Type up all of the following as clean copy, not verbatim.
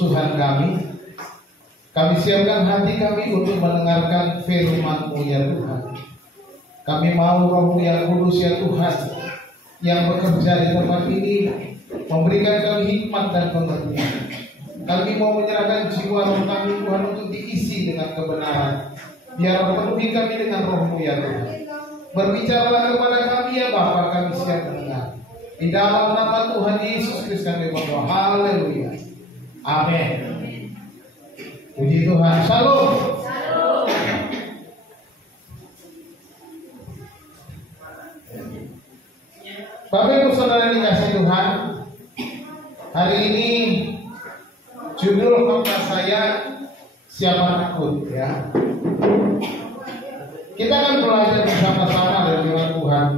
Tuhan kami siapkan hati kami untuk mendengarkan firman-Mu ya Tuhan. Kami mau Roh-Mu yang kudus ya Tuhan, yang bekerja di tempat ini, memberikan kami hikmat dan pengertian. Kami mau menyerahkan jiwa roh kami Tuhan untuk diisi dengan kebenaran. Biar penuhi kami dengan Roh-Mu ya Tuhan. Berbicaralah kepada kami ya Bapa, kami siap mendengar. Di dalam nama Tuhan Yesus Kristus kami berdoa. Haleluya. Amin. Puji Tuhan. Shalom. Bapak Ibu Saudara dikasih Tuhan, hari ini judul khotbah saya siapa takut ya. Kita akan belajar bersama-sama dari firman Tuhan.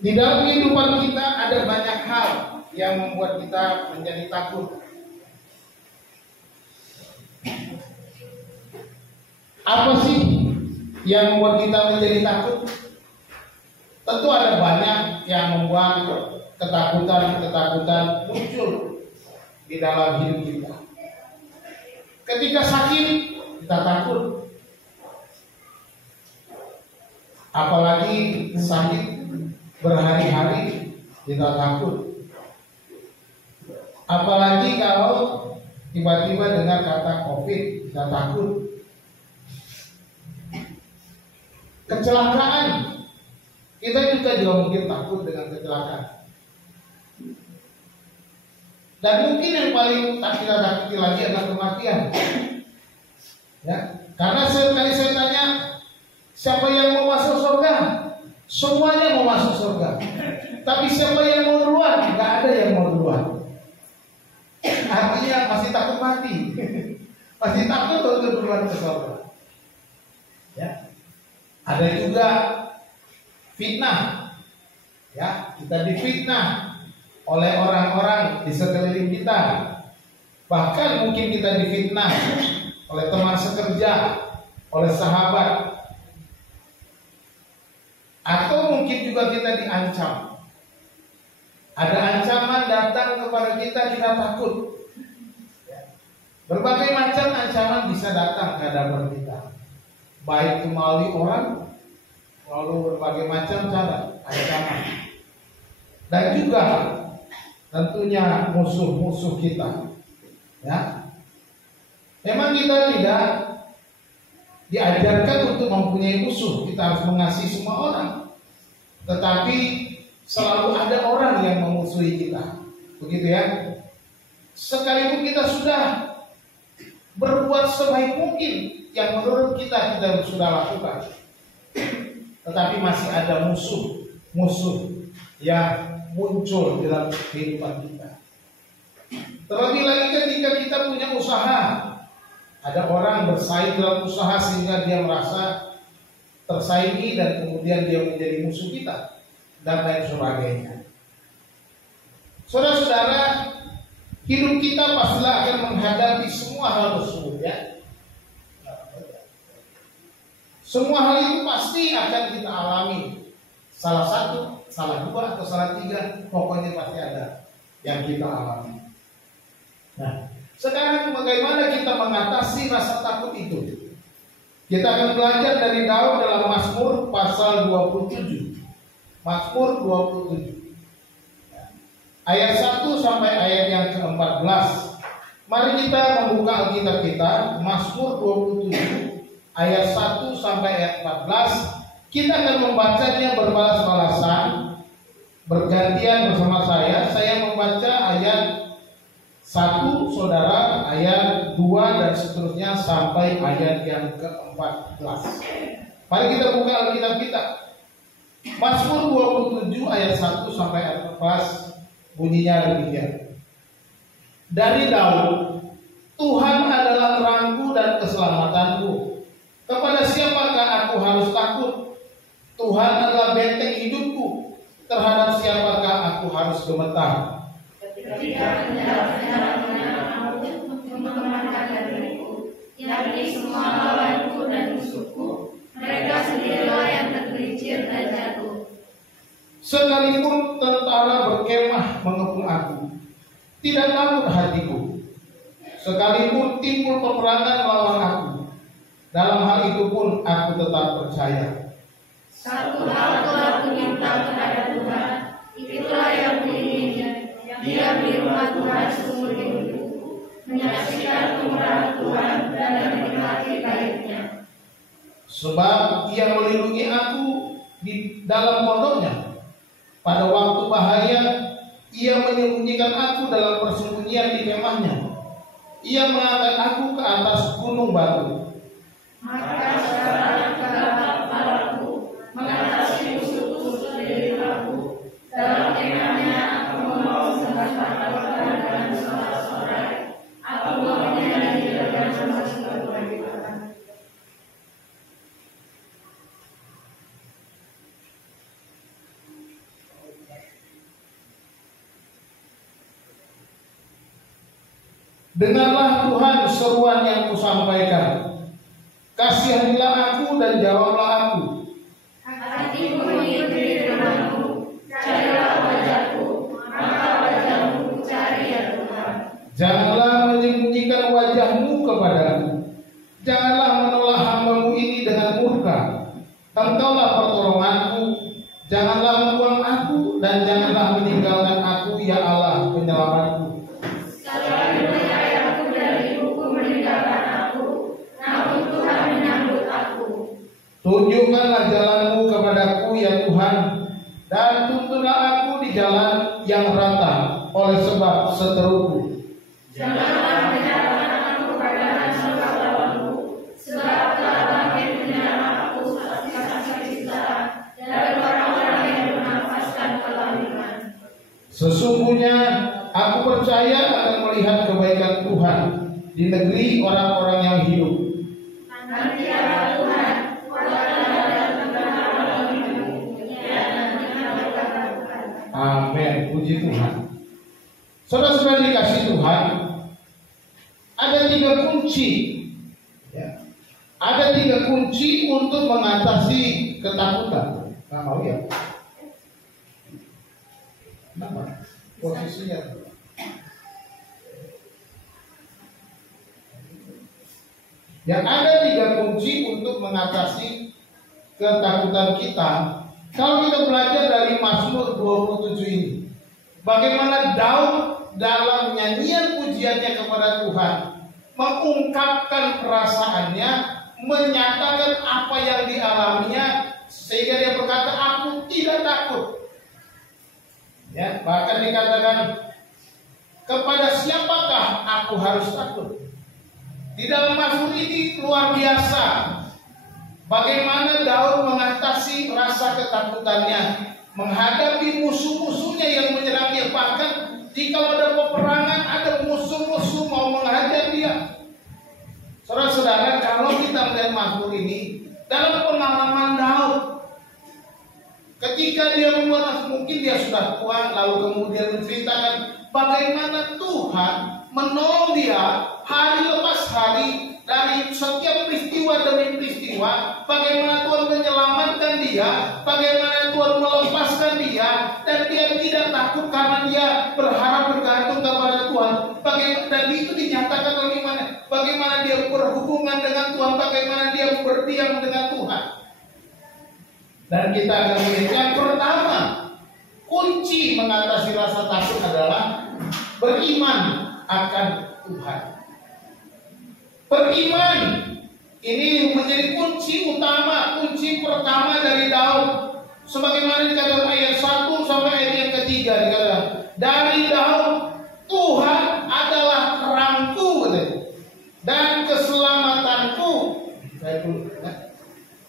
Di dalam kehidupan kita ada banyak hal yang membuat kita menjadi takut. Apa sih yang membuat kita menjadi takut? Tentu ada banyak yang membuat ketakutan muncul di dalam hidup kita. Ketika sakit, kita takut. Apalagi sakit berhari-hari, kita takut. Apalagi kalau tiba-tiba dengar kata COVID, kita takut. Kecelakaan, kita juga mungkin takut dengan kecelakaan. Dan mungkin yang paling kita takuti lagi adalah kematian. Ya, karena sekali saya tanya, siapa yang mau masuk surga? Semuanya mau masuk surga. Tapi siapa yang mau duluan? Tidak ada yang mau duluan. Artinya masih takut mati. Masih takut untuk duluan ke surga. Ya. Ada juga fitnah. Ya, kita difitnah oleh orang-orang di sekeliling kita. Bahkan mungkin kita difitnah oleh teman sekerja, oleh sahabat. Atau mungkin juga kita diancam. Ada ancaman datang kepada kita takut. Berbagai macam ancaman bisa datang ke hadapan kita. Baik melalui orang, lalu berbagai macam cara ancaman. Dan juga tentunya musuh-musuh kita. Ya. Memang kita tidak diajarkan untuk mempunyai musuh. Kita harus mengasihi semua orang. Tetapi selalu ada orang yang memusuhi kita. Begitu ya. Sekalipun kita sudah berbuat sebaik mungkin yang menurut kita sudah lakukan, tetapi masih ada musuh yang muncul dalam kehidupan kita. Terlebih lagi ketika kita punya usaha, ada orang bersaing dalam usaha sehingga dia merasa tersaingi dan kemudian dia menjadi musuh kita dan lain sebagainya. Saudara-saudara, hidup kita pastilah akan menghadapi semua hal tersebut ya. Semua hal itu pasti akan kita alami. Salah satu, salah dua, atau salah tiga, pokoknya pasti ada yang kita alami. Nah, sekarang bagaimana kita mengatasi rasa takut itu? Kita akan belajar dari Daud dalam Mazmur pasal 27. Mazmur 27. Ayat 1 sampai ayat yang ke-14. Mari kita membuka Alkitab kita, Mazmur 27 ayat 1 sampai ayat 14. Kita akan membacanya berbalas-balasan, bergantian bersama saya. Saya membaca ayat 1, saudara, ayat 2 dan seterusnya sampai ayat yang ke-14. Mari kita buka Alkitab kita. Mazmur 27 ayat 1 sampai ayat 14. Bunyinya demikian. Dari Daud, Tuhan adalah terangku dan keselamatanku. Kepada siapakah aku harus takut? Tuhan adalah benteng hidupku. Terhadap siapakah aku harus gemetar? Ketika penyerang-penyerang mengamankan dariku, yakni semua lawanku dan musuhku, mereka Sekalipun tentara berkemah mengepung aku, tidak takut hatiku. Sekalipun timbul peperangan melawan aku, dalam hal itu pun aku tetap percaya. Satu hal telah kuminta kepada Tuhan, itulah yang kuinginkan, diam di rumah Tuhan seumur hidupku, menyaksikan kemurahan Tuhan dan menikmati baiknya. Sebab Ia melindungi aku di dalam pondoknya. Pada waktu bahaya, Ia menyembunyikan aku dalam persembunyian di kemahnya. Ia mengangkat aku ke atas gunung batu. Maka sekarang dalam kepalaku mengatasi musuh-musuh dari aku. Dalam kemahnya aku mau sembah-sembah dengan sorak-sorai. Aku mau menyanyi dengan sembah-sembah bagi Tuhan. Dengarlah Tuhan seruan yang kusampaikan. Kasihanilah aku dan jawablah aku. Hatiku mengikuti firman-Mu, carilah wajah-Ku, maka wajah-Mu cari ya Tuhan. Janganlah menyembunyikan wajah-Mu kepadaku. Janganlah menolak hamba-Mu ini dengan murka. Engkaulah pertolonganku. Janganlah membuang aku dan janganlah meninggalkan aku, ya Allah penyelamatku. Sekalipun ayahku dan ibuku meninggalkan aku, namun Tuhan menyambut aku. Tunjukkanlah jalan-Mu kepadaku, ya Tuhan, dan tuntunlah aku di jalan yang rata oleh sebab seteruku. Janganlah menyerahkan aku pada hasil lawanku, sebab telah bangkit menyerang aku saksi-saksi kita dari orang-orang yang bernafaskan kelaliman. Sesungguhnya aku percaya akan melihat kebaikan Tuhan di negeri orang-orang yang hidup. Nanti ya Tuhan, kuatkanlah dan tegarkanlah hidupku, ya nantinya berkata-kata. Amin, puji Tuhan. Saudara-saudara dikasih Tuhan, ada 3 kunci, ya. Ada 3 kunci untuk mengatasi ketakutan. Nggak mau ya? Kenapa? Posisinya. Yang ada 3 kunci untuk mengatasi ketakutan kita. Kalau kita belajar dari Mazmur 27 ini, bagaimana Daud dalam nyanyian pujiannya kepada Tuhan mengungkapkan perasaannya, menyatakan apa yang dialaminya, sehingga dia berkata, aku tidak takut. Ya, bahkan dikatakan, kepada siapakah aku harus takut? Di dalam Mazmur ini luar biasa bagaimana Daud mengatasi rasa ketakutannya menghadapi musuh-musuhnya yang menyerangnya. Bahkan jika ada peperangan, ada musuh-musuh mau menghajar dia. Saudara-saudara, kalau kita melihat Mazmur ini dalam pengalaman Daud, ketika dia membuat, mungkin dia sudah tua, lalu kemudian menceritakan bagaimana Tuhan menolong dia hari lepas hari dari setiap peristiwa demi peristiwa, bagaimana Tuhan menyelamatkan dia, bagaimana Tuhan melepaskan dia, dan dia tidak takut karena dia berharap bergantung kepada Tuhan. Dan itu dinyatakan oleh mana? Bagaimana dia berhubungan dengan Tuhan, bagaimana dia berdiam dengan Tuhan. Dan kita akan melihat yang pertama, kunci mengatasi rasa takut adalah beriman akan Tuhan. Beriman ini menjadi kunci utama, kunci pertama dari Daud. Sebagaimana dikatakan ayat 1 sampai ayat yang ketiga, dikatakan dari Daud, Tuhan adalah terangku dan keselamatanku.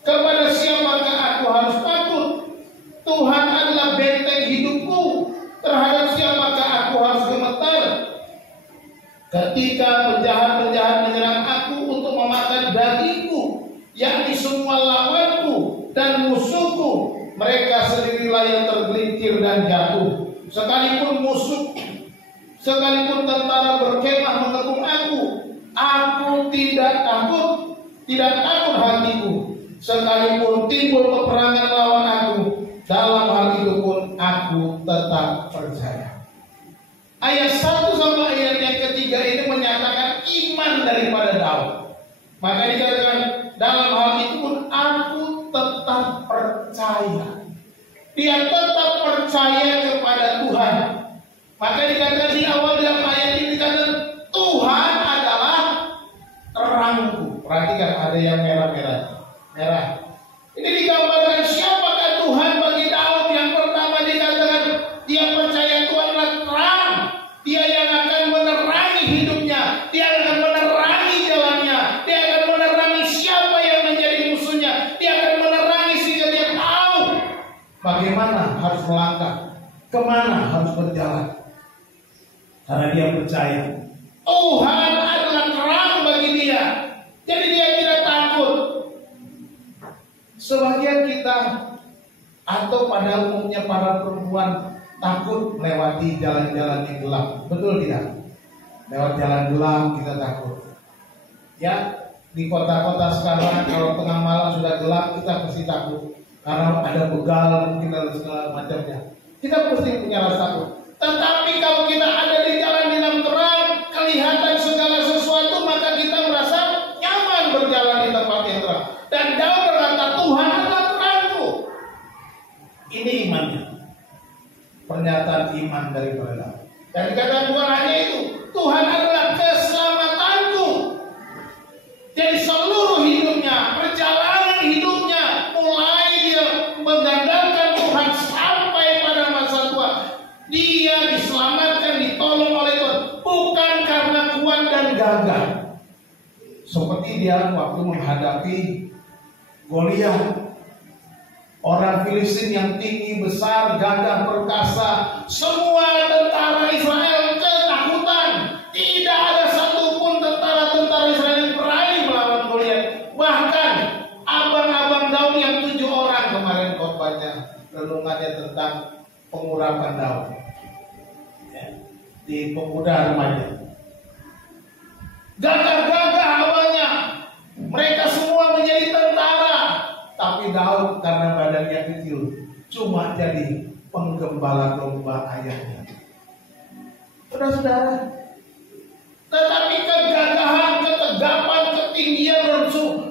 Kepada siapakah aku harus takut? Tuhan adalah benteng hidupku. Terhadap siapakah aku harus gemetar? Ketika penjahat-penjahat menyerang aku untuk memakan dagingku, yakni semua lawanku dan musuhku, mereka sendirilah yang tergelincir dan jatuh. Sekalipun tentara berkemah mengepung aku tidak takut hatiku. Sekalipun timbul peperangan lawan aku, dalam hal itu pun aku tetap percaya. Ayat 1 sampai ayat yang ketiga ini menyatakan iman daripada Daud. Maka dikatakan dalam hal itu pun aku tetap percaya. Dia tetap percaya kepada Tuhan. Maka dikatakan di awal dalam ayat ini dikatakan Tuhan adalah terangku. Perhatikan ada yang merah-merah. Merah. Ini digambarkan siapakah Tuhan bagi Daud. Yang pertama dikatakan dia percaya Tuhan adalah terang. Dia yang akan menerangi hidupnya. Dia akan menerangi jalannya. Dia akan menerangi siapa yang menjadi musuhnya. Dia akan menerangi sehingga dia tahu bagaimana harus melangkah, kemana harus berjalan. Karena dia percaya Tuhan adalah terang bagi dia. Jadi dia tidak takut. Sebagian kita atau pada umumnya para perempuan takut melewati jalan-jalan yang gelap. Betul tidak? Lewat jalan gelap kita takut. Ya, di kota-kota sekarang kalau tengah malam sudah gelap kita pasti takut. Karena ada begal mungkin dan segala macamnya. Kita pasti punya rasa takut. Tetapi kalau kita ada di jalan yang terang, kelihatan segala sesuatu, maka kita merasa nyaman berjalan di tempat yang terang. Dan Daud berkata, Tuhan adalah terangku. Ini imannya. Pernyataan iman daripada Daud. Dan dikatakan bukan hanya itu, Tuhan adalah keselamatanku. Jadi seluruh hidupnya, perjalanan hidupnya, mulai dia mengandalkan Tuhan sampai pada masa tua, dia diselamatkan, ditolong oleh Tuhan, bukan karena kuat dan gagah. Seperti dia waktu menghadapi Goliat, orang Filistin yang tinggi, besar, gagah, perkasa. Semua tentara Israel ketakutan. Tidak ada satupun tentara-tentara Israel yang berani melawan Goliat. Bahkan abang-abang Daud yang 7 orang kemarin khotbahnya, renungannya tentang pengurapan Daud di pemuda remaja. Gagah-gagah awalnya, mereka semua menjadi tentara. Tapi Daud karena badannya kecil, cuma jadi penggembala domba ayahnya. Saudara-saudara, tetapi kegagahan, ketegapan, ketinggian dan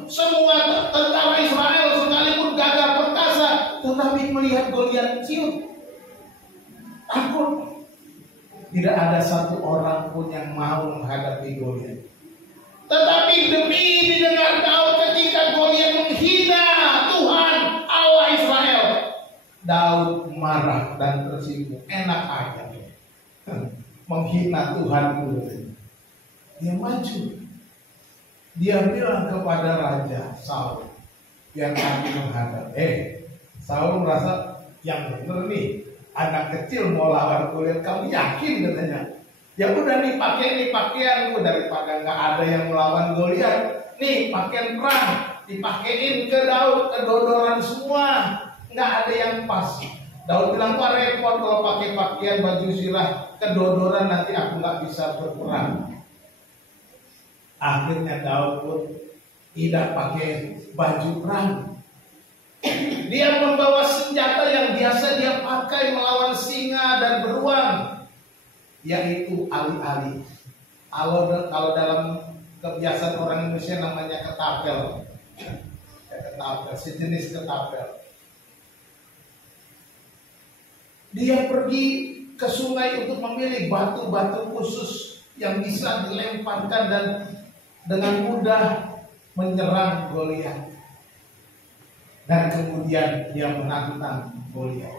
semua tentara Israel sekalipun gagah perkasa, tetapi melihat Goliat kecil, takut. Tidak ada satu orang pun yang mau menghadapi Goliat. Tetapi demi didengar Daud ketika Goliat menghina Tuhan Allah Israel, Daud marah dan tersinggung. Enak aja menghina Tuhan dulu. Dia maju. Dia bilang kepada Raja Saul yang akan menghadap. Saul merasa yang benar nih, anak kecil mau lawan Goliat, kamu yakin katanya? Ya udah nih pakai pakaian daripada nggak ada yang melawan Goliat. Nih pakaian perang dipakein ke Daud, kedodoran semua, nggak ada yang pas. Daud bilang, Pak repot kalau pakai pakaian baju zirah kedodoran, nanti aku nggak bisa berperang. Akhirnya Daud pun tidak pakai baju perang. Dia membawa senjata yang biasa dia pakai melawan singa dan beruang, yaitu ali-ali. Kalau dalam kebiasaan orang Indonesia namanya ketapel. Ketapel, sejenis ketapel. Dia pergi ke sungai untuk memilih batu-batu khusus yang bisa dilemparkan dan dengan mudah menyerang Goliat. Dan kemudian dia menantang Goliat.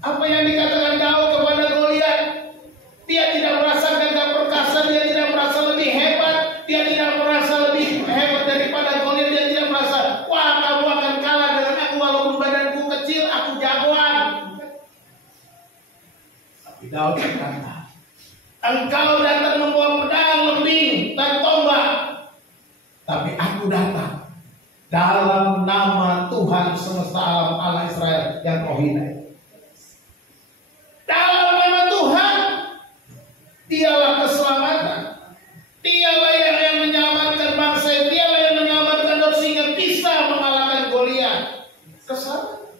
Apa yang dikatakan Daud kepada Goliat? Dia tidak merasa gagah perkasa, dia tidak merasa lebih hebat, dia tidak merasa lebih hebat daripada Goliat, dia tidak merasa, wah kamu akan kalah dengan aku walaupun badanku kecil, aku jagoan. Tapi Daud berkata, engkau datang membawa pedang, lembing, dan tombak, tapi aku datang dalam nama Tuhan semesta alam Allah Israel yang kau hina. Dalam nama Tuhan, dialah keselamatan. Dialah yang menyelamatkan bangsa, dialah yang menyelamatkan Daud sehingga bisa mengalahkan Goliat. Keselamatan.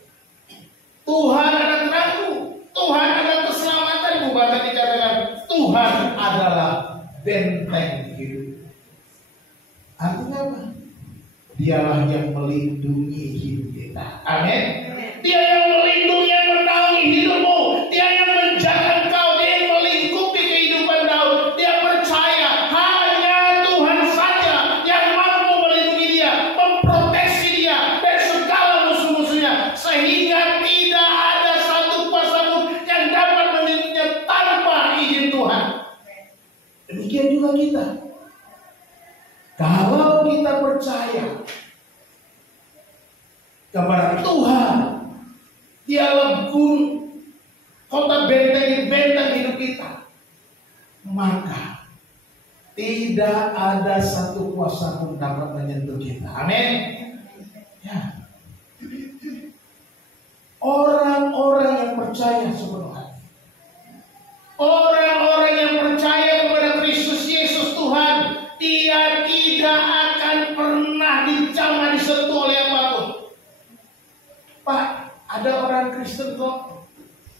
Tuhan adalah terangku. adalah benteng hidup. Artinya apa? Dialah yang melindungi hidup kita. Amin. Dia yang melindungi, yang menaungi hidupmu. Dia yang menjaga engkau. Dia yang melingkupi kehidupan Daud. Dia percaya hanya Tuhan saja yang mampu melindungi dia, memproteksi dia dari segala musuh-musuhnya, sehingga tidak ada satu kuasa pun yang dapat melindunginya tanpa izin Tuhan. Demikian juga kita. Kalau kita percaya kepada Tuhan, dialah kota benteng hidup kita, maka tidak ada satu kuasa pun dapat menyentuh kita. Amin. Ya. Orang-orang yang percaya sepenuh hati, orang-orang yang percaya kepada Kristus Yesus Tuhan, dia tidak akan pernah dijamah disentuh oleh apapun. Pak, ada orang Kristen kok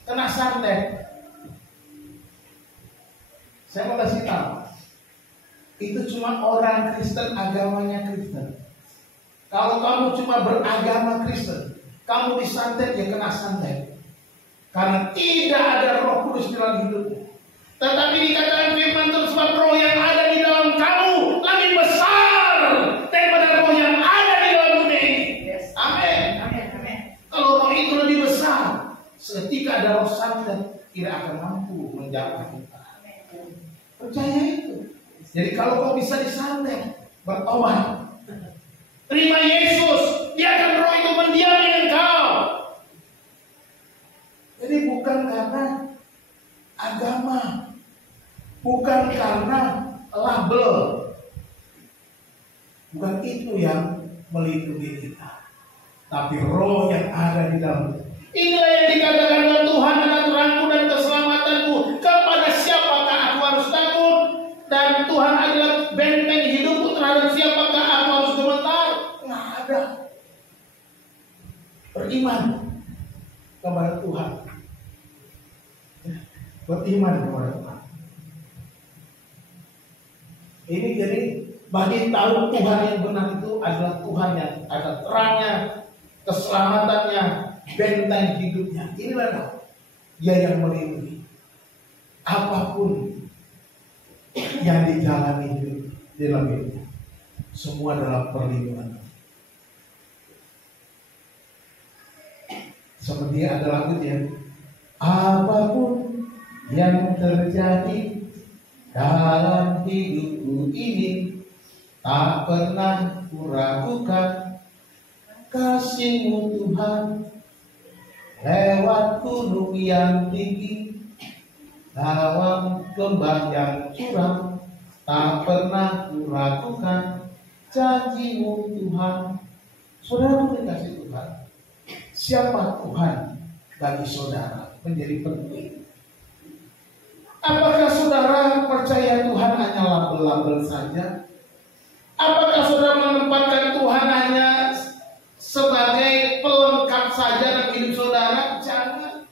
kena santet. Saya mau kasih tahu, itu cuma orang Kristen, agamanya Kristen. Kalau kamu cuma beragama Kristen, kamu disantet, ya kena santet. Karena tidak ada Roh Kudus dalam hidupmu. Tetapi dikatakan firman Tuhan, sebab roh yang ada di dalam kamu lebih besar daripada roh yang ada di dalam dunia ini. Amin. Kalau roh itu lebih besar, seketika ada roh santet tidak akan mampu menjamah kita. Percaya itu. Jadi kalau kau bisa disantet, bertobat, terima Yesus, biarkan roh itu mendiami engkau. Jadi bukan karena agama, bukan karena label, bukan itu yang melindungi kita, tapi roh yang ada di dalam. Inilah yang dikatakan oleh Tuhan, aturanku dan keselamatanku. Kepada siapakah aku harus takut? Dan Tuhan adalah benteng hidupku, terhadap siapakah aku harus gemetar? Nggak ada. Beriman kepada Tuhan, beriman kepada Tuhan. Ini jadi bagi tahu Tuhan yang benar itu adalah Tuhan yang ada terangnya, keselamatannya, benteng hidupnya. Inilah Dia yang melindungi apapun yang dijalani dalam hidupnya. Semua dalam perlindungan. Seperti ada lagunya, apapun yang terjadi dalam hidupku ini, tak pernah kuragukan kasih-Mu Tuhan. Lewat gunung yang tinggi, lawang lembah yang curam, tak pernah kuragukan janji-Mu Tuhan. Saudara dikasih Tuhan, siapa Tuhan bagi saudara menjadi penting. Apakah saudara percaya Tuhan hanya label-label saja? Apakah saudara menempatkan Tuhan hanya sebagai pelengkap saja dalam hidup saudara? Jangan.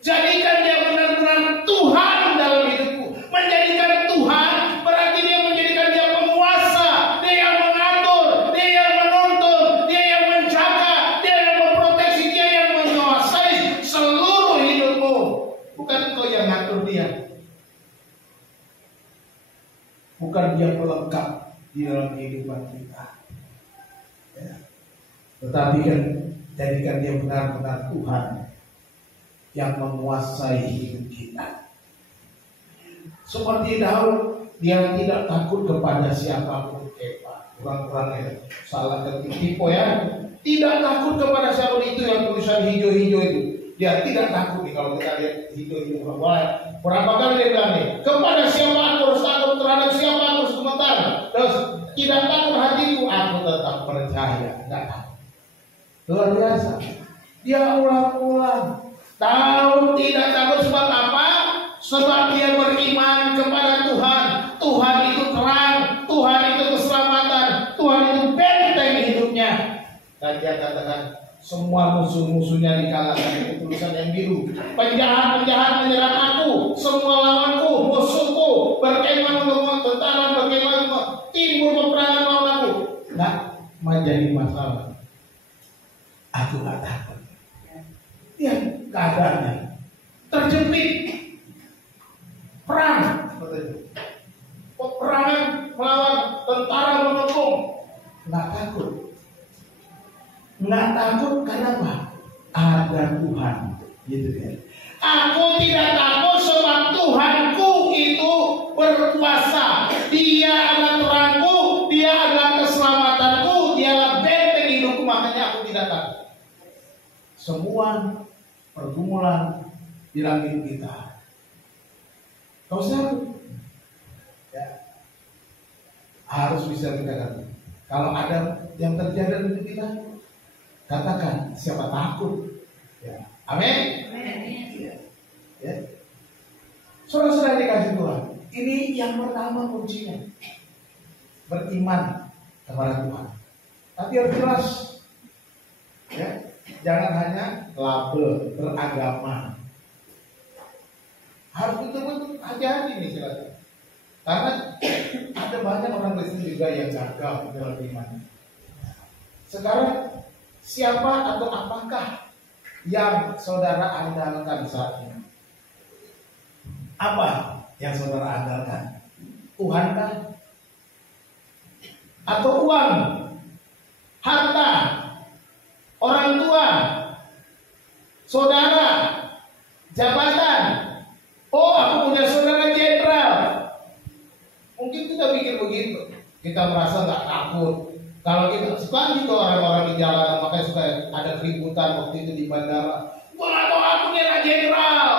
Jadikan Dia benar-benar Tuhan dalam hidupku. Menjadikan Tuhan berarti Dia menjadikan Dia penguasa, Dia yang mengatur, Dia yang menuntun, Dia yang menjaga, Dia yang memproteksi, Dia yang menguasai seluruh hidupmu. Bukan kau yang ngatur Dia. Bukan Dia pelengkap di dalam kehidupan kita, ya. Tetapi kan jadikan Dia benar-benar Tuhan yang menguasai hidup kita. Seperti Daud, dia tidak takut kepada siapapun. Kurang-kurang ya, salah tipe ya. Tidak takut kepada siapapun. Itu yang tulisan hijau-hijau itu. Dia tidak takut nih, kalau kita lihat hijau-hijau. Berapa kali dia bilang nih, kepada siapa aku harus takut, terhadap siapa aku harus gemetar. Terus tidak takut hatiku, aku tetap percaya. Tidak takut. Luar biasa. Dia ulang-ulang. Daud tidak takut sebab apa? Sebab dia beriman kepada Tuhan. Tuhan itu terang, Tuhan itu keselamatan, Tuhan itu benteng hidupnya. Dan dia katakan, Semua musuh-musuhnya dikalahkan. Itu tulisan yang biru. Penjahat-penjahat menyerang aku, semua lawanku, musuhku berkemah untuk tentara, berkemah untuk timbul peperangan lawan aku. Nggak menjadi masalah. Aku nggak takut. Ya, keadaannya terjepit, perang, peperangan melawan tentara mengepung. Nggak takut. Nggak takut karena apa? Ada Tuhan, gitu kan? Aku tidak takut sebab Tuhanku itu berkuasa. Dia adalah terangku, Dia adalah keselamatanku, Dia adalah benteng hidupku. Makanya aku tidak takut. Semua pergumulan di dalam hidup kita, kau selalu harus bisa dikatakan. Kalau ada yang terjadi dalam hidup kita, katakan, siapa takut? Ya. Amin. Ya. Saudara-saudara dikasih Tuhan, ini yang pertama kuncinya, beriman kepada Tuhan. Tapi harus jelas, ya. Jangan hanya label beragama. Harus betul-betul hati-hati nih silakan. Karena ada banyak orang Kristen juga yang gagal dalam iman. Sekarang siapa atau apakah yang saudara andalkan saat ini? Apa yang saudara andalkan? Tuhan kah? Atau uang? Harta? Orang tua? Saudara? Jabatan? Oh, aku punya saudara jenderal. Mungkin kita pikir begitu. Kita merasa nggak takut. Kalau kita suka gitu orang-orang di jalan, makanya suka ada keributan waktu itu di bandara. Wah, aku anak jenderal.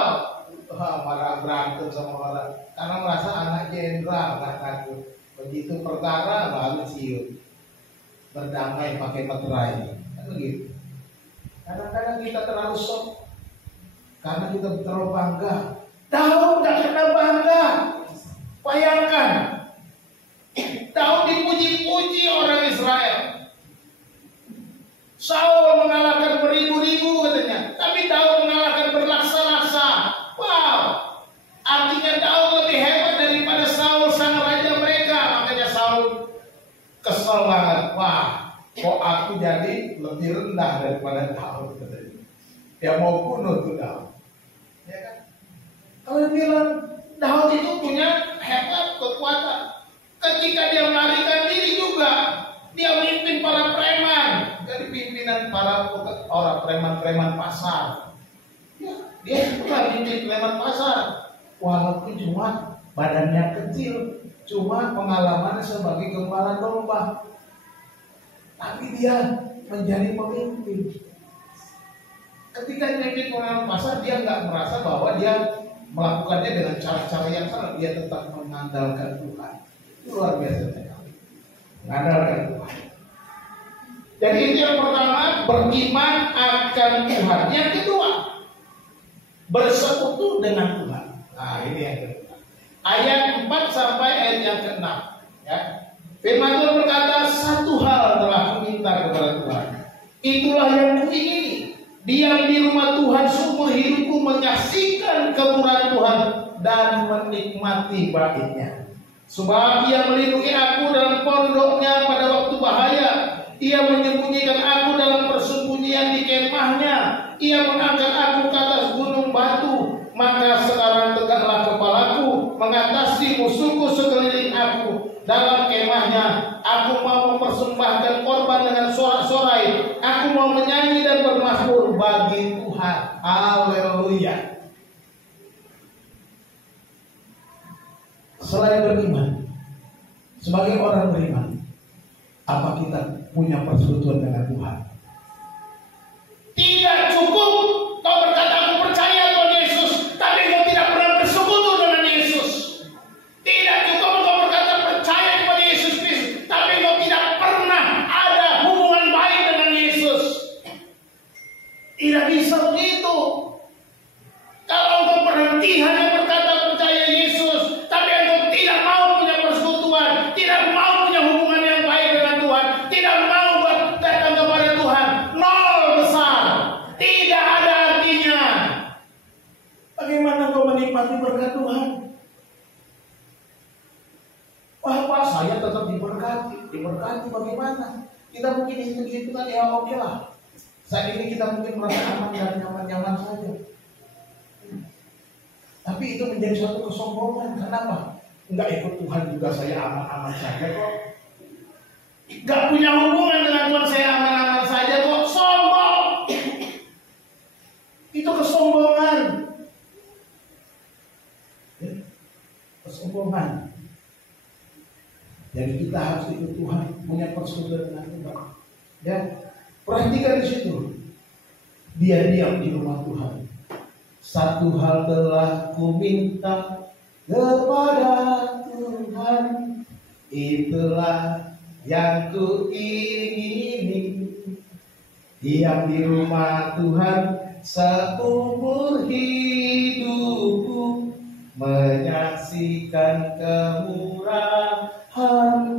Marah berantem sama orang karena merasa anak jenderal, nggak takut. Begitu perkara baru cium, berdamai pakai materai. Kan begitu. Kadang-kadang kita terlalu sok karena kita terlalu bangga. Daud nggak pernah bangga. Bayangkan, Daud dipuji-puji orang Israel. Saul mengalahkan beribu-ribu katanya, tapi Daud mengalahkan berlaksa-laksa. Wow, artinya Daud lebih hebat daripada Saul sang raja mereka. Makanya Saul kesel banget. Wah, kok aku jadi lebih rendah daripada Daud katanya. Dia mau bunuh tuh Daud. Ya kan? Kalau bilang Daud itu punya hebat kekuatan. Ketika dia melarikan diri juga, dia memimpin para preman, dari pimpinan para orang preman-preman pasar. Ya, dia juga memimpin preman pasar, walaupun cuma badannya kecil, cuma pengalaman sebagai gembala domba. Tapi dia menjadi pemimpin. Ketika dia memimpin preman pasar, dia nggak merasa bahwa dia melakukannya dengan cara-cara yang salah. Dia tetap mengandalkan Tuhan. Itu luar biasa sekali. Mengandalkan Tuhan. Jadi itu yang pertama, beriman akan Tuhan. Yang kedua, bersekutu dengan Tuhan. Nah, ini yang kedua. Ayat 4 sampai ayat yang ke-6. Ya. Firman Tuhan berkata, satu hal telah kuminta kepada Tuhan. Itulah yang kuingini. Diam di rumah Tuhan seumur hidupku, menyaksikan kemurahan Tuhan dan menikmati baitnya. Sebab Ia melindungi aku dalam pondoknya pada waktu bahaya. Ia menyembunyikan aku dalam persembunyian di kemahnya. Ia mengangkat aku ke atas gunung batu. Maka sekarang tegaklah kepalaku, mengatasi musuhku sekeliling aku. Dalam kemahnya aku mau mempersembahkan korban dengan sorak-sorai. Aku mau menyanyi dan bermazmur bagi Tuhan. Haleluya. Selain beriman, sebagai orang beriman, apa kita punya persekutuan dengan Tuhan? Tidak cukup kau berkata aku percaya Tuhan Yesus, tapi kau tidak pernah bersekutu dengan Yesus. Tidak cukup kau berkata percaya kepada Yesus Kristus, tapi kau tidak pernah ada hubungan baik dengan Yesus. Tidak bisa begitu. Kalau engkau berhenti hanya berkata percaya Yesus, tapi engkau tidak mau punya persekutuan, tidak mau punya hubungan yang baik dengan Tuhan, tidak mau datang kepada Tuhan, nol besar. diberkati bagaimana? Kita mungkin hitung-hitungan ya oke lah. Saat ini kita mungkin merasa aman dan nyaman-nyaman saja. Tapi itu menjadi suatu kesombongan. Kenapa? Enggak ikut Tuhan juga saya aman-aman saja kok. Enggak punya hubungan dengan Tuhan saya aman-aman saja kok. Sombong. Itu kesombongan. Kesombongan. Jadi kita harus ikut Tuhan, punya persaudaraan dengan Tuhan. Ya, perhatikan di situ. Dia diam di rumah Tuhan. Satu hal telah ku minta kepada Tuhan, itulah yang ku ingini. Diam di rumah Tuhan seumur hidupku, menyaksikan kemurahan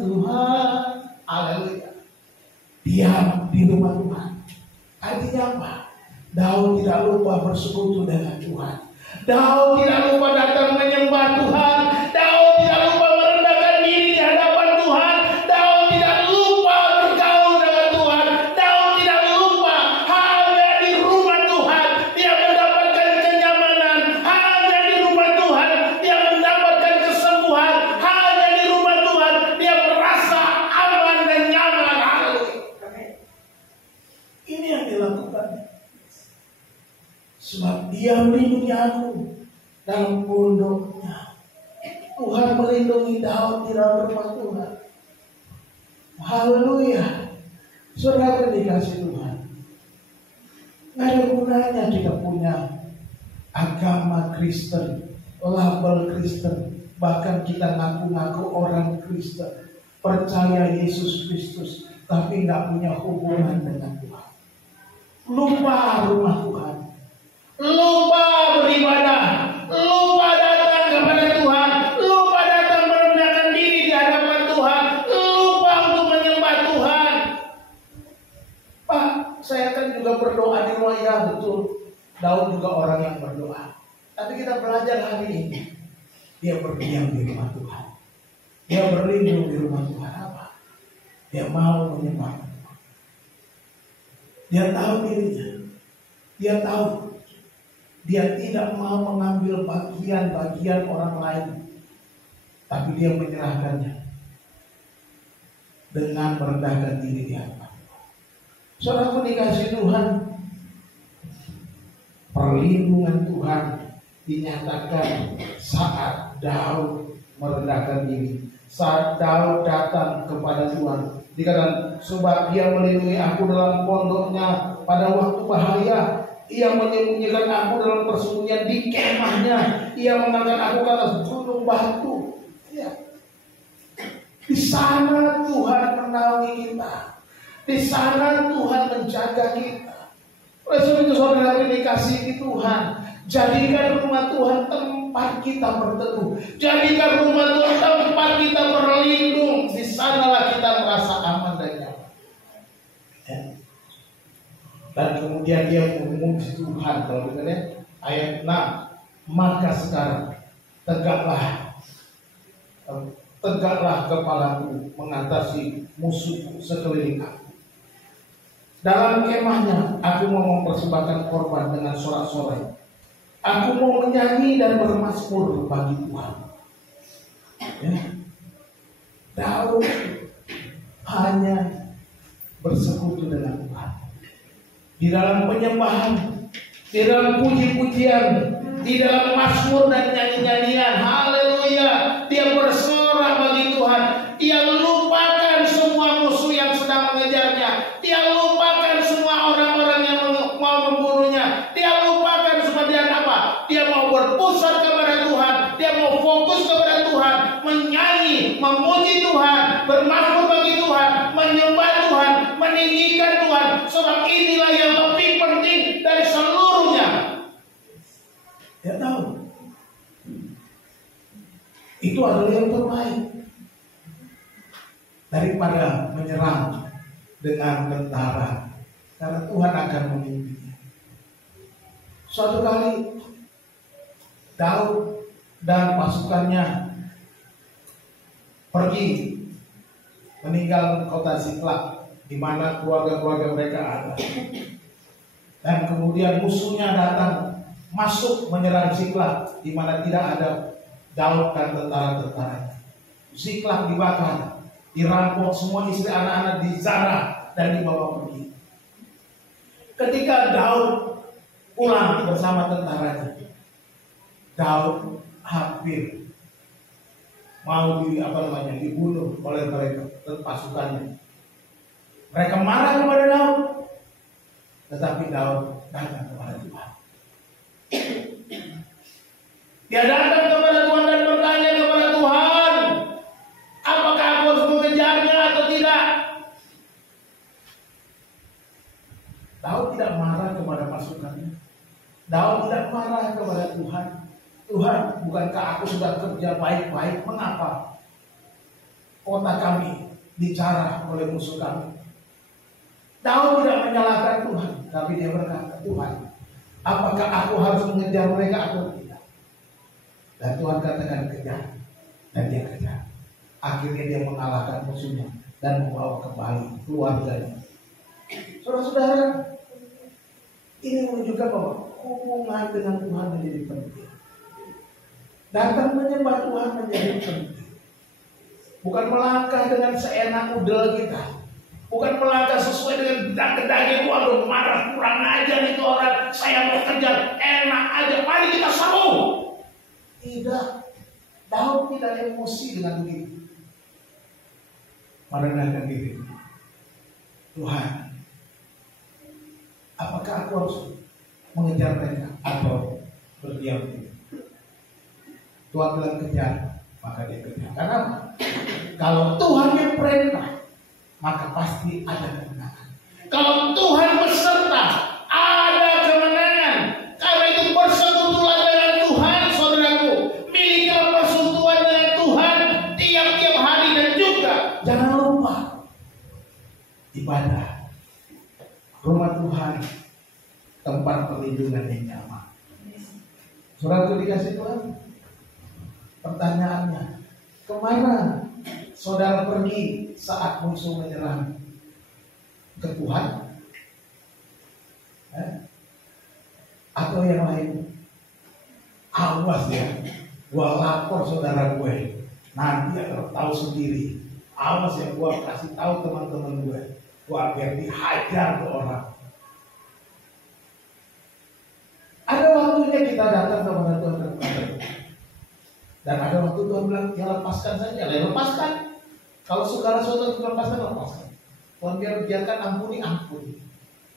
Tuhan. Haleluya. Diam di rumah Tuhan. Artinya apa? Daud tidak lupa bersekutu dengan Tuhan. Daud tidak lupa datang menyembah Tuhan. Daud tidak lupa merendahkan diri di hadapan Tuhan. Daud tidak lupa bergaul dengan Tuhan. Daud tidak lupa hanya di rumah Tuhan dia mendapatkan kenyamanan. Hanya di rumah Tuhan dia mendapatkan kesembuhan. Hanya di rumah Tuhan dia merasa aman dan nyaman. Ini yang dilakukan. Sebab dia melindungi aku dalam pondoknya. Tuhan melindungi Daud di dalam rumah Tuhan. Haleluya. Saudara dikasih Tuhan. Nggak ada gunanya kita punya agama Kristen, label Kristen, bahkan kita ngaku-ngaku orang Kristen, percaya Yesus Kristus, tapi nggak punya hubungan dengan Tuhan. Lupa rumah Tuhan. Lupa beribadah, lupa datang kepada Tuhan, lupa datang merendahkan diri di hadapan Tuhan, lupa untuk menyembah Tuhan. Pak, saya kan juga berdoa di rumah, ya betul. Daud juga orang yang berdoa. Tapi kita belajar hari ini, dia berdiam di rumah Tuhan. Dia berlindung di rumah Tuhan. Apa? Dia mau menyembah Tuhan. Dia tahu dirinya. Dia tahu. Dia tidak mau mengambil bagian-bagian orang lain, tapi dia menyerahkannya dengan merendahkan diri di hadapan Tuhan. Saudara dikasih Tuhan, perlindungan Tuhan dinyatakan saat Daud merendahkan diri, saat Daud datang kepada Tuhan. Dikatakan, sebab dia melindungi aku dalam pondoknya pada waktu bahaya. Ia menyembunyikan aku dalam persembunyian di kemahnya. Ia mengangkat aku ke atas gunung batu. Ya. Di sana Tuhan menaungi kita. Di sana Tuhan menjaga kita. Oleh sebab itu saudara dikasihi Tuhan, jadikan rumah Tuhan tempat kita berteduh. Jadikan rumah Tuhan tempat kita berlindung. Di sanalah kita merasa aman dan nyaman. Ya. Dan kemudian dia memuji Tuhan. Kalau kita lihat ayat 6, maka sekarang tegaklah kepalaku mengatasi musuhku sekeliling aku. Dalam kemahnya aku mau mempersembahkan korban dengan sorak-sorai. Aku mau menyanyi dan bermazmur bagi Tuhan. Ya. Daud hanya bersekutu dengan Tuhan. Di dalam penyembahan, di dalam puji-pujian, di dalam mazmur dan nyanyi-nyanyian, haleluya, dia bersorak bagi Tuhan. Dia lupakan semua musuh yang sedang mengejarnya. Dia lupakan semua orang-orang yang mau membunuhnya. Dia lupakan semua. Dia apa? Dia mau berpusat kepada Tuhan. Dia mau fokus kepada Tuhan, menyanyi, memuji Tuhan, bermazmur bagi Tuhan, menyembah Tuhan, meninggikan Tuhan. Sebab inilah yang lebih penting dari seluruhnya. Dia tahu itu adalah yang terbaik daripada menyerang dengan tentara, karena Tuhan akan memimpinnya. Suatu kali Daud dan pasukannya pergi meninggalkan kota Siklag di mana keluarga-keluarga mereka ada. Dan kemudian musuhnya datang masuk menyerang Siklag di mana tidak ada Daud dan tentara-tentaranya. Siklag dibakar, dirampok, semua istri anak-anak dizarah dan dibawa pergi. Ketika Daud pulang bersama tentaranya, Daud hampir mau dibunuh oleh mereka dan pasukannya. Mereka marah kepada Daud, tetapi Daud datang kepada Tuhan. Dia datang kepada Tuhan dan bertanya kepada Tuhan, apakah aku harus mengejarnya atau tidak? Daud tidak marah kepada pasukannya. Daud tidak marah kepada Tuhan. Tuhan, bukankah aku sudah kerja baik-baik? Mengapa kota kami dijarah oleh musuh kami? Daud tidak menyalahkan Tuhan, tapi dia berkata, Tuhan, apakah aku harus mengejar mereka atau tidak? Dan Tuhan katakan kejar, dan dia kejar. Akhirnya dia mengalahkan musuhnya dan membawa kembali keluarganya. Saudara-saudara, ini menunjukkan bahwa hubungan dengan Tuhan menjadi penting. Datang menyembah Tuhan menjadi penting. Bukan melangkah dengan seenak udel kita. Bukan melangkah sesuai dengan daging. Waduh, marah, kurang ajar itu orang. Saya mau kejar, enak aja. Mari kita sambung. Tidak. Daud tidak emosi dengan begitu. Merendahkan diri. Tuhan, apakah aku harus mengejar mereka atau berdiam diri? Tuhan bilang kejar, maka dia kejar. Karena kalau Tuhan yang perintah, maka pasti ada kemenangan. Kalau Tuhan beserta, ada kemenangan. Karena itu bersekutulah dengan Tuhan, saudaraku. Milikilah persekutuan dengan Tuhan tiap-tiap hari, dan juga jangan lupa ibadah. Rumah Tuhan, tempat perlindungan yang nyaman. Saudaraku dikasih Tuhan. Pertanyaannya, kemana saudara pergi saat musuh menyerang? Ke Tuhan? Atau yang lain? Awas ya, gua lapor saudara gue, nanti akan tahu sendiri. Awas ya, gua kasih tahu teman-teman gue, gua biar dihajar ke orang. Ada waktunya kita datang kepada Tuhan dan ada waktu Tuhan bilang, ya lepaskan saja, ya lepaskan. Kalau saudara-saudara lepaskan, lepaskan. Tuhan biarkan, ampuni.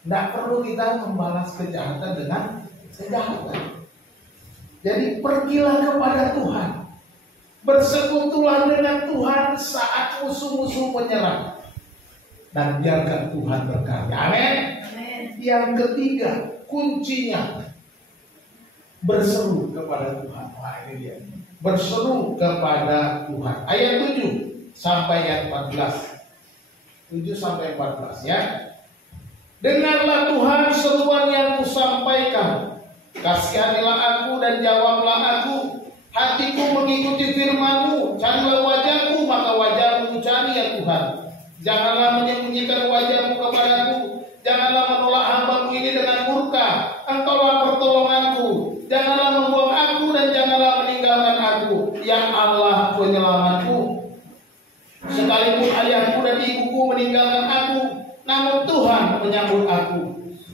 Tidak perlu kita membalas kejahatan dengan kejahatan. Jadi pergilah kepada Tuhan, bersekutulah dengan Tuhan saat musuh-musuh menyerang, dan biarkan Tuhan berkarya. Amin. Yang ketiga, kuncinya berseru kepada Tuhan. Wah, ini dia. Berseru kepada Tuhan. Ayat 7 sampai ayat 14. 7 sampai 14 ya. Dengarlah Tuhan seruan yang kusampaikan. Kasihanilah aku dan jawablah aku. Hatiku mengikuti firman-Mu. Carilah wajah-Mu, maka wajah-Mu cari ya Tuhan. Janganlah menyembunyikan wajah-Mu kepadaku. Janganlah menolak hamba-Mu ini dengan murka. Engkaulah pertolonganku. Janganlah membuang aku dan janganlah meninggalkan aku, yang Allah penyelamatku. Sekalipun ayahku dan ibuku meninggalkan aku, namun Tuhan menyambut aku.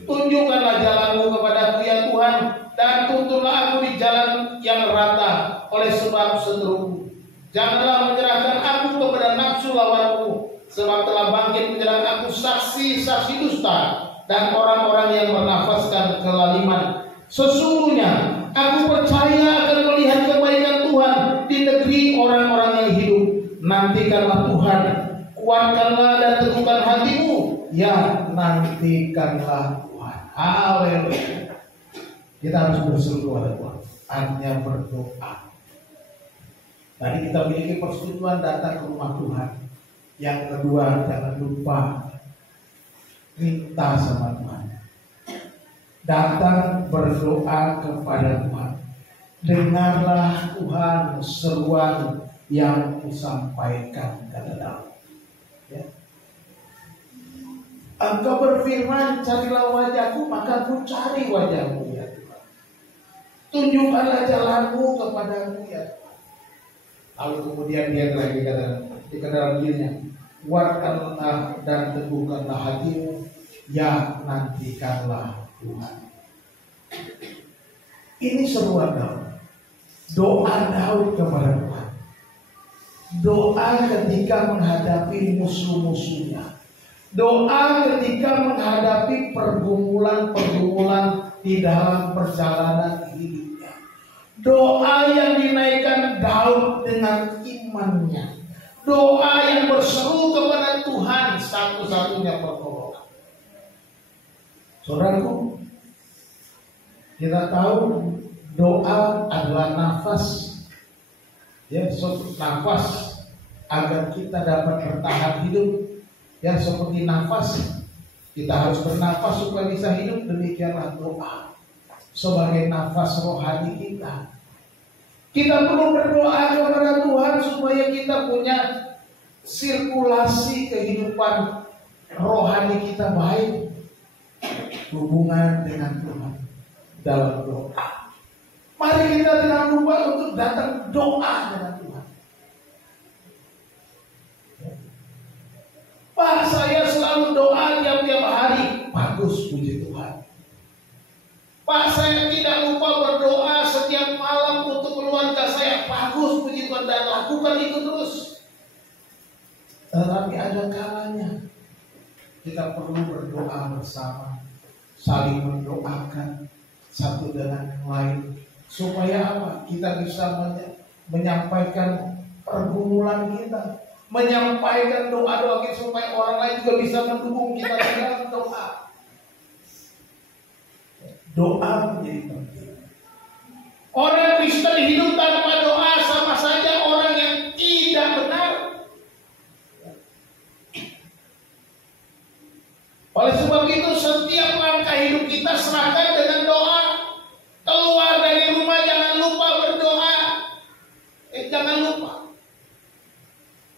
Tunjukkanlah jalanmu kepadaku ya Tuhan, dan tuntunlah aku di jalan yang rata oleh sebab seteruku. Janganlah menyerahkan aku kepada nafsu lawanku, sebab telah bangkit menyerang aku saksi-saksi dusta dan orang-orang yang bernafaskan kelaliman. Sesungguhnya aku percaya akan melihat kebaikan Tuhan di negeri orang-orang yang hidup. Nantikanlah Tuhan, kuatkanlah dan teguhkan hatimu. Ya, nantikanlah Tuhan. Haleluya. Kita harus berseru kepada Tuhan. Artinya berdoa. Tadi kita memiliki persekutuan, datang ke rumah Tuhan. Yang kedua, jangan lupa minta sama Tuhan. Datang berdoa kepada Tuhan. Dengarlah Tuhan seruan yang kusampaikan, kata Daud. Engkau berfirman, carilah wajahku, maka ku cari wajahmu ya Tuhan. Tunjukkanlah jalanmu kepadaku ya Tuhan. Lalu kemudian dia lagi di dalam dirinya, kuatkanlah dan teguhkanlah hatimu, ya nantikanlah Tuhan. Ini seruan Daud. Doa Daud kepada Tuhan. Doa ketika menghadapi musuh-musuhnya. Doa ketika menghadapi pergumulan-pergumulan di dalam perjalanan hidupnya. Doa yang dinaikkan Daud dengan imannya. Doa yang berseru kepada Tuhan, satu-satunya pertolongan. Saudaraku, kita tahu doa adalah nafas, ya, nafas agar kita dapat bertahan hidup. Ya, seperti nafas, kita harus bernafas supaya bisa hidup. Demikianlah doa sebagai nafas rohani kita. Kita perlu berdoa kepada Tuhan supaya kita punya sirkulasi kehidupan rohani kita baik, hubungan dengan Tuhan dalam doa. Mari kita jangan lupa untuk datang doa dengan Tuhan. Pak, saya selalu doa tiap-tiap hari. Bagus, puji Tuhan. Pak, saya tidak lupa berdoa setiap malam untuk keluarga saya. Bagus, puji Tuhan, dan lakukan itu terus. Tetapi ada kalanya kita perlu berdoa bersama, saling mendoakan satu dengan yang lain. Supaya apa? Kita bisa menyampaikan pergumulan kita, menyampaikan doa-doa kita supaya orang lain juga bisa mendukung kita dalam doa. Doa menjadi penting. Orang Kristen hidup tanpa doa sama saja orang yang tidak benar. Oleh sebab itu setiap langkah hidup kita serahkan dengan doa. Keluar dari rumah jangan lupa berdoa. Jangan lupa.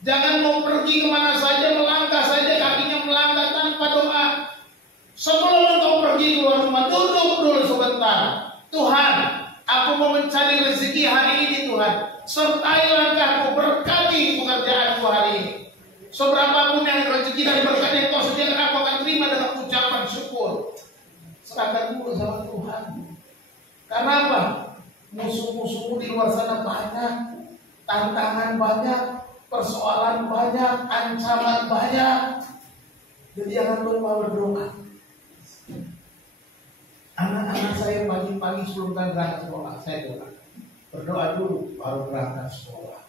Jangan mau pergi kemana saja, melangkah saja, kakinya melangkah tanpa doa. Sebelum engkau pergi keluar rumah, duduk dulu sebentar. Tuhan, aku mau mencari rezeki hari ini Tuhan. Sertai langkahku, berkati pekerjaanku hari ini. Seberapapun yang rezeki dan berkat yang kau sediakan, aku akan terima dengan ucapan syukur. Serahkan dulu sama Tuhan. Karena apa? Musuh-musuhmu di luar sana banyak, tantangan banyak, persoalan banyak, ancaman banyak. Jadi jangan lupa berdoa. Anak-anak saya pagi-pagi sebelum berangkat sekolah, saya doa. Berdoa dulu baru berangkat sekolah.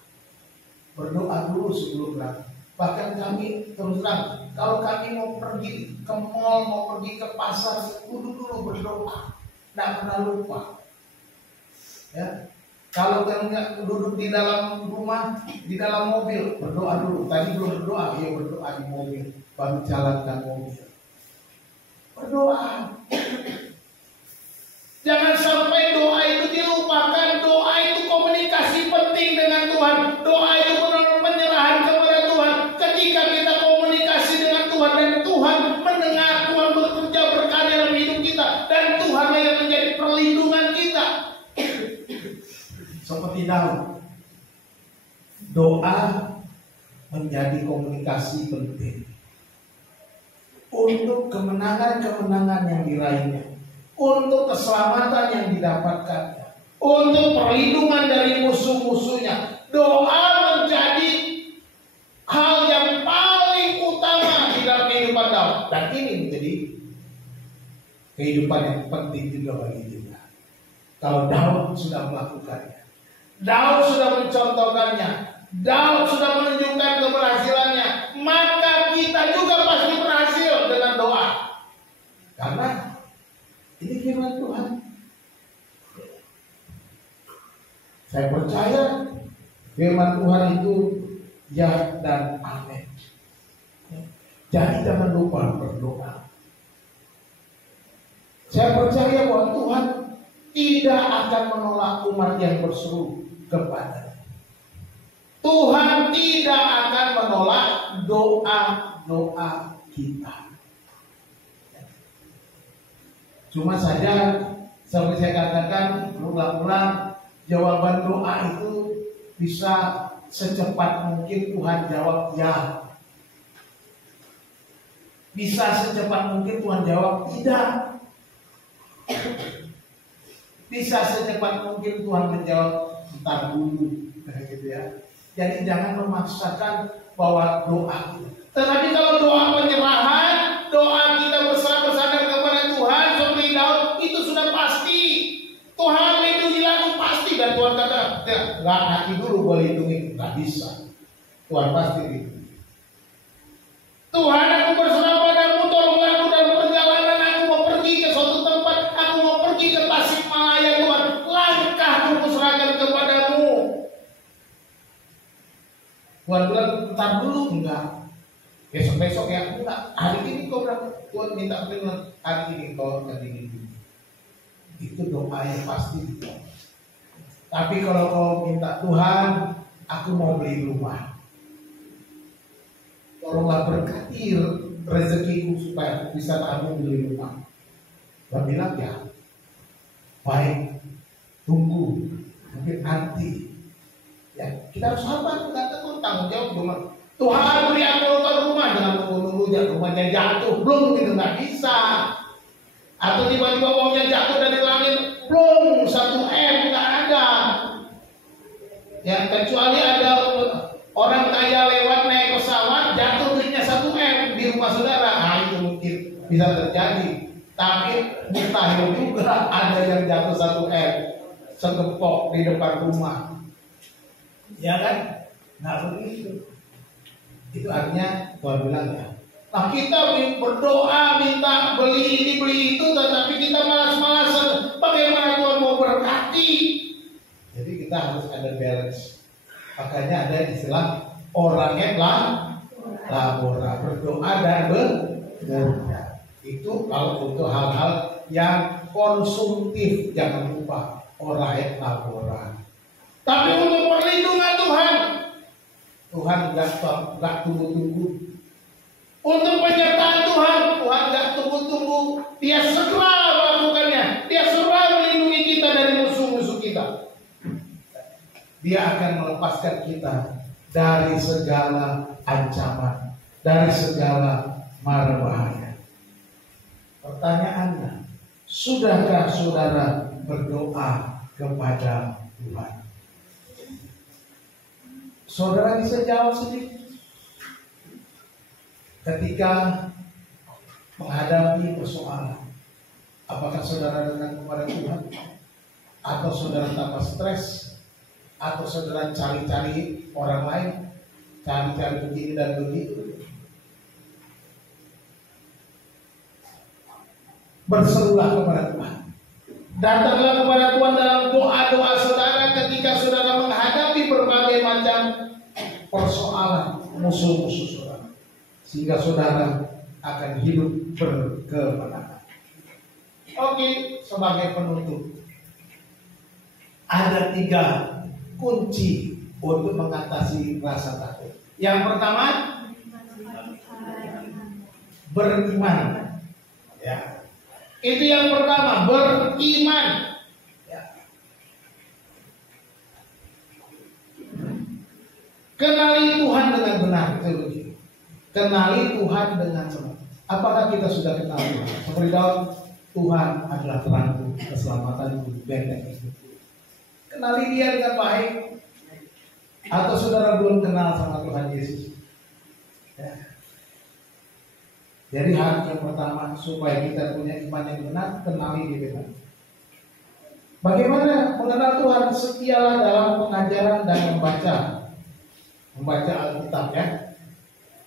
Berdoa dulu sebelum berangkat. Bahkan kami terus terang, kalau kami mau pergi ke mall, mau pergi ke pasar, dulu berdoa. Tidak pernah lupa. Ya. Kalau kalian duduk di dalam rumah, di dalam mobil, berdoa dulu. Tadi belum berdoa, ya berdoa di mobil, baru jalankan mobil. Berdoa. Jangan sampai doa itu dilupakan. Doa itu komunikasi penting dengan Tuhan. Doa itu benar-benar penyerahan kepada Tuhan. Ketika kita komunikasi dengan Tuhan dan Tuhan mendengar, Tuhan bekerja berkarya dalam hidup kita, dan Tuhan yang menjadi perlindungan kita. Seperti Daud, doa menjadi komunikasi penting untuk kemenangan-kemenangan yang diraihnya, untuk keselamatan yang didapatkannya, untuk perlindungan dari musuh-musuhnya. Doa menjadi hal yang paling utama di dalam kehidupan Daud, dan ini menjadi kehidupan yang penting juga bagi kita. Kalau Daud sudah melakukannya, Daud sudah mencontohkannya, Daud sudah menunjukkan keberhasilannya, maka kita juga pasti berhasil dengan doa. Karena ini firman Tuhan. Saya percaya firman Tuhan itu ya dan amin. Jadi jangan lupa berdoa. Saya percaya bahwa Tuhan tidak akan menolak umat yang berseru kepada. Tuhan tidak akan menolak doa-doa kita. Cuma saja seperti saya katakan berulang-ulang, jawaban doa itu bisa secepat mungkin Tuhan jawab ya. Bisa secepat mungkin Tuhan jawab tidak. Bisa secepat mungkin Tuhan menjawab entar dulu, gitu ya. Jadi jangan memaksakan bahwa doa. Tetapi kalau doa penyerahan, doa kita bersandar kepada Tuhan seperti Daud, itu sudah pasti. Tuhan lindungi aku pasti, dan Tuhan kata, ya, nggak nanti dulu gue lindungi, nggak bisa. Tuhan pasti lindungi. Tuhan, aku berserah padamu, tolonglah aku dalam perjalanan, aku mau pergi ke suatu tempat, aku mau pergi ke Tasikmalaya, Tuhan, langkahku kuserahkan kepadamu. Tuhan bilang, entar dulu, enggak. Besok-besok ya, enggak. Hari ini kau berapa? Tuhan minta firman, hari ini kau hari ini. Itu doa yang pasti. Tapi kalau kau minta Tuhan, aku mau beli rumah, tolonglah berkati rezekiku supaya aku bisa tabung beli rumah. Tuhan bilang ya, baik, tunggu, mungkin nanti. Ya, kita harus sabar, nggak tanggung jawab rumah. Tuhan beri aku rumah, jangan nunggu rumahnya jatuh, belum gitu, nggak bisa. Atau tiba-tiba uangnya jatuh dari langit, belum 1 M, nggak ada. Ya, kecuali ada orang kaya lewat naik pesawat, jatuh duitnya 1 M di rumah saudara, itu mungkin bisa terjadi. Tapi mustahil juga ada yang jatuh 1 M segepok di depan rumah. Ya kan? Nggak begitu. Itu artinya Tuhan bilang ya. Nah, kita berdoa minta beli ini beli itu, tetapi kita malas-malasan. Bagaimana Tuhan mau berkati? Jadi kita harus ada balance. Makanya ada istilah orangnya labora, berdoa dan bekerja. Itu kalau untuk hal-hal yang konsumtif, jangan lupa orangnya labora. Tapi untuk perlindungan Tuhan nggak tunggu-tunggu. Untuk penyertaan Tuhan nggak tunggu-tunggu. Dia segera melakukannya. Dia segera melindungi kita dari musuh-musuh kita. Dia akan melepaskan kita dari segala ancaman, dari segala mara bahaya. Pertanyaannya, sudahkah saudara berdoa kepada Tuhan? Saudara bisa jawab sendiri. Ketika menghadapi persoalan, apakah saudara datang kepada Tuhan, atau saudara tambah stres, atau saudara cari-cari orang lain, cari-cari begini dan begitu? Berserulah kepada Tuhan. Datanglah kepada Tuhan dalam doa-doa saudara ketika saudara menghadapi berbagai macam persoalan musuh-musuh saudara, sehingga saudara akan hidup berkemenangan. Oke, sebagai penutup, ada 3 kunci untuk mengatasi rasa takut. Yang pertama, beriman. Ya. Itu yang pertama, beriman. Ya. Kenali Tuhan dengan benar. Kenali Tuhan dengan benar. Apakah kita sudah kenal Tuhan? Seperti Daud, Tuhan adalah terangku, keselamatanku, benteng itu. Kenali Dia dengan baik. Atau saudara belum kenal sama Tuhan Yesus? Ya. Jadi hal yang pertama supaya kita punya iman yang benar, kenali Dia benar. Bagaimana mengenal Tuhan? Setialah dalam pengajaran dan membaca Alkitab ya.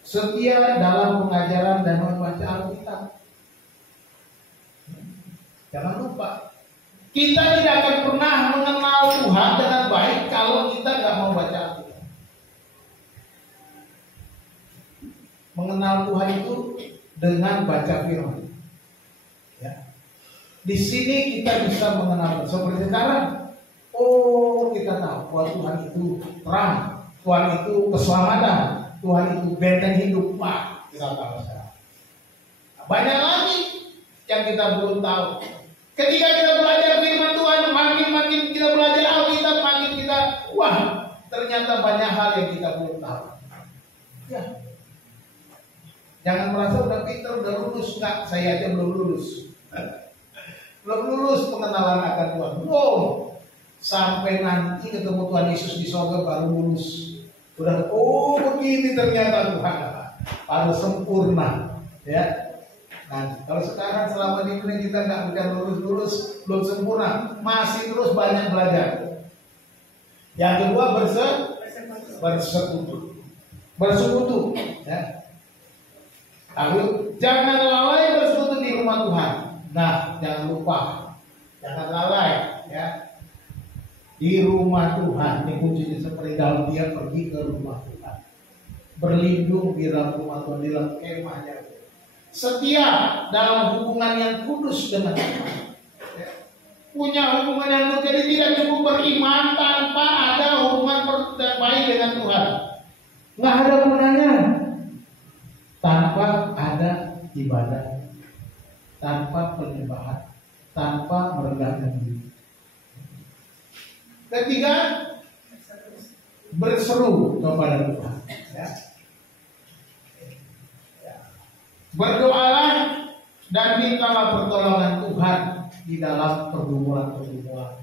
Setia dalam pengajaran dan membaca Alkitab. Jangan lupa, kita tidak akan pernah mengenal Tuhan dengan baik kalau kita nggak mau baca Alkitab. Mengenal Tuhan itu dengan baca firman. Ya. Di sini kita bisa mengenal seperti sekarang. Oh, kita tahu bahwa Tuhan itu terang, Tuhan itu keselamatan, Tuhan itu benteng hidup. Wah, kita tahu sekarang. Banyak lagi yang kita belum tahu. Ketika kita belajar firman Tuhan, makin kita belajar Alkitab, makin kita, wah, ternyata banyak hal yang kita belum tahu. Ya. Jangan merasa udah pintar, udah lulus. Enggak, saya aja belum lulus. Belum lulus pengenalan akan Tuhan. Belum. Sampai nanti ketemu Tuhan Yesus di surga baru lulus. Udah, oh begini ternyata Tuhan. Baru sempurna. Ya. Nah, kalau sekarang selama di dunia kita nggak lulus, belum sempurna, masih terus banyak belajar. Yang kedua bersekutu. Ya. Lalu jangan lalai bersekutu di rumah Tuhan. Nah, jangan lupa, jangan lalai, ya. Di rumah Tuhan, ini kuncinya seperti dalam dia pergi ke rumah Tuhan, berlindung di dalam rumah Tuhan, di dalam kemahnya. Setia dalam hubungan yang kudus dengan Tuhan. Ya. Punya hubungan yang kudus, jadi tidak cukup beriman tanpa ada hubungan baik dengan Tuhan. Nggak ada gunanya tanpa ada ibadah, tanpa penyembahan, tanpa merendahkan diri. Ketiga, berseru kepada Tuhan. Ya. Berdoalah dan mintalah pertolongan Tuhan di dalam pergumulan-pergumulan.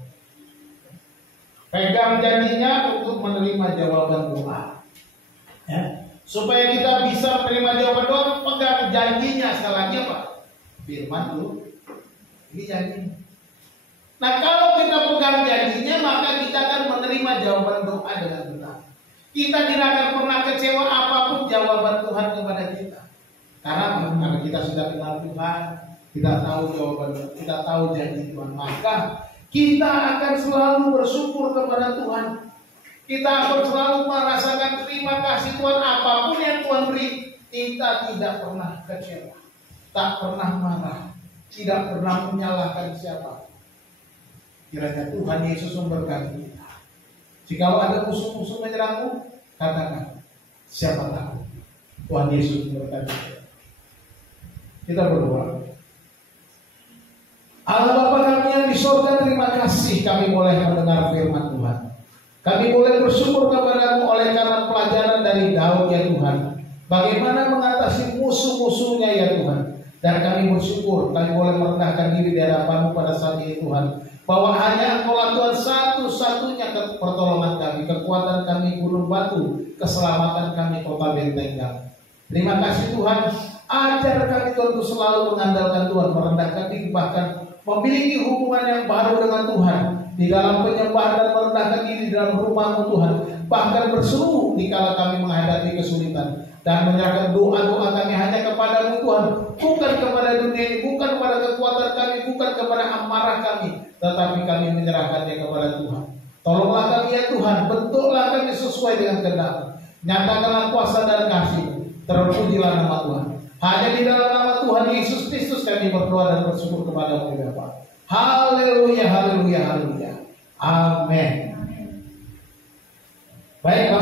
Pegang janjinya untuk menerima jawaban doa. Ya. Supaya kita bisa menerima jawaban doa, pegang janjinya. Sekali lagi apa? Firman dulu. Ini janjinya. Nah, kalau kita pegang janjinya, maka kita akan menerima jawaban doa dengan benar. Kita tidak akan pernah kecewa apapun jawaban Tuhan kepada kita. Karena kita sudah kenal Tuhan, kita tahu jawaban, kita tahu janji Tuhan, maka kita akan selalu bersyukur kepada Tuhan. Kita akan selalu merasakan terima kasih Tuhan apapun yang Tuhan beri. Kita tidak pernah kecewa, tak pernah marah, tidak pernah menyalahkan siapa. Kiranya Tuhan Yesus memberkati kita. Jika ada musuh-musuh menyerangmu, katakan, siapa tahu Tuhan Yesus memberkati kita. Kita berdoa. Allah Bapa kami yang di surga, terima kasih kami boleh mendengar firman Tuhan. Kami boleh bersyukur kepadamu oleh karena pelajaran dari Daud ya Tuhan. Bagaimana mengatasi musuh-musuhnya ya Tuhan. Dan kami bersyukur kami boleh merendahkan diri di hadapan-Mu pada saat ini Tuhan. Bahwa hanya Engkaulah Tuhan satu-satunya pertolongan kami, kekuatan kami gunung batu, keselamatan kami kota benteng kami. Terima kasih Tuhan. Ajar kami Tuhan untuk selalu mengandalkan Tuhan, merendahkan diri, bahkan memiliki hubungan yang baru dengan Tuhan. Di dalam penyembahan dan merendahkan diri di dalam rumah-Mu Tuhan. Bahkan berseru dikala kami menghadapi kesulitan. Dan menyerahkan doa-doa kami hanya kepada-Mu Tuhan. Bukan kepada dunia ini, bukan kepada kekuatan kami, bukan kepada amarah kami. Tetapi kami menyerahkannya kepada Tuhan. Tolonglah kami ya Tuhan, bentuklah kami sesuai dengan kehendak-Mu. Nyatakanlah kuasa dan kasih-Mu. Terpujilah nama Tuhan. Hanya di dalam nama Tuhan Yesus Kristus kami berdoa dan bersyukur kepada-Mu ya Bapa. Haleluya, haleluya, haleluya. Amin. Baik.